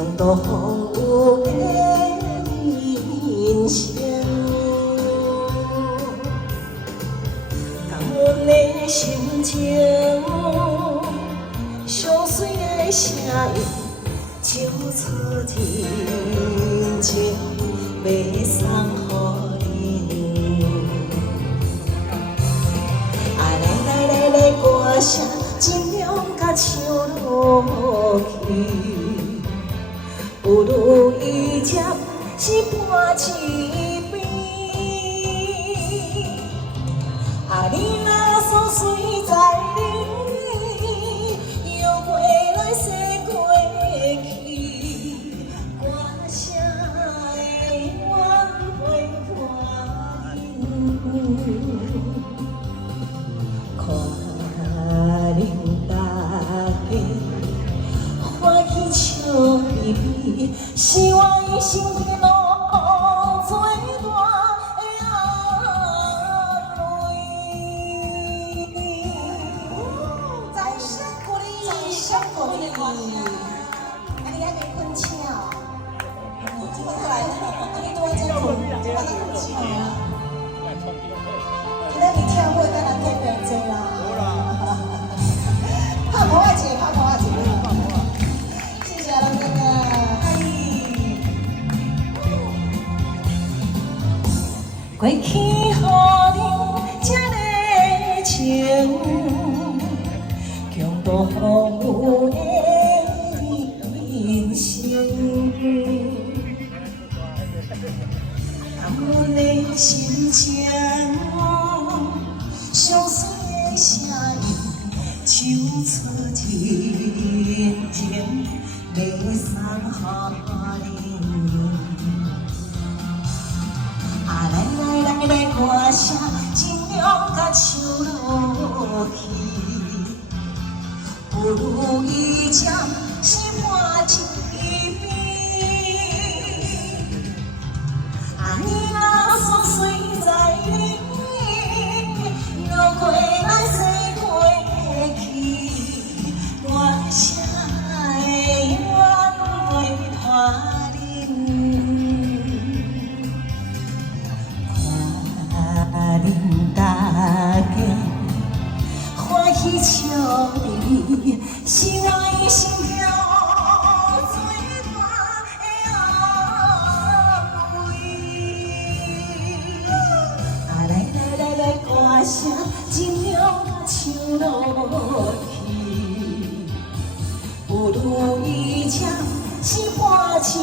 强度风雨的人生，感阮的心情，相随的声音，唱出真情，要送予你。啊来歌声，尽量甲唱落去。 有路伊接是半痴边，啊你若所随在你，又过来逝过去，歌声的怨陪伴看恁大家欢喜笑。 希望伊心田路最大的安慰。掌声鼓励，掌声鼓励。啊，你还没困觉？你怎么来了？你多久？我在困觉啊。今仔日跳舞，当然特别多啦。拍婆仔姐，拍婆仔姐。谢谢老哥哥。 过去，予你这个情，强度风雨的人生，感阮的心情，相随的声音，唱出真情，要送予你。 来歌声，尽量甲唱落去。有路伊渐是半痴边，啊你若所随在你，又过来逝过去，歌声的怨陪伴恁。 恁大家欢喜笑你，希望伊心跳最大的安慰。啊来歌声，尽量唱落去，有路伊渐是半痴。